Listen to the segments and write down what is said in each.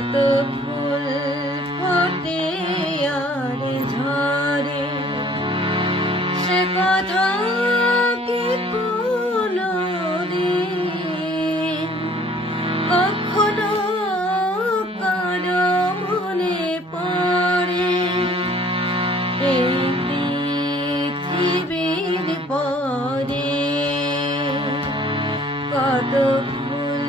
কত ফুল ফোটে আর ঝরে। সে কথা কি কখনো কারও মনে পড়ে। এই পৃথিবীর পরে কত ফুল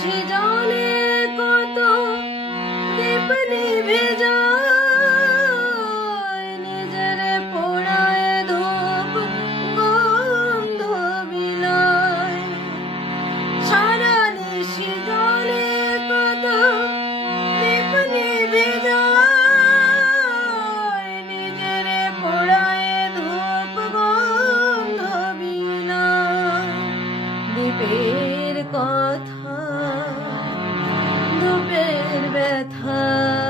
সে জলে কত দীপ নিভে নিজের পোড়ায় ধূপ গন্ধ বিলয়। সারা নিশি জলে নিজের পোড়ায় ধূপ গন্ধ বিলয়। কথা ব্যথা।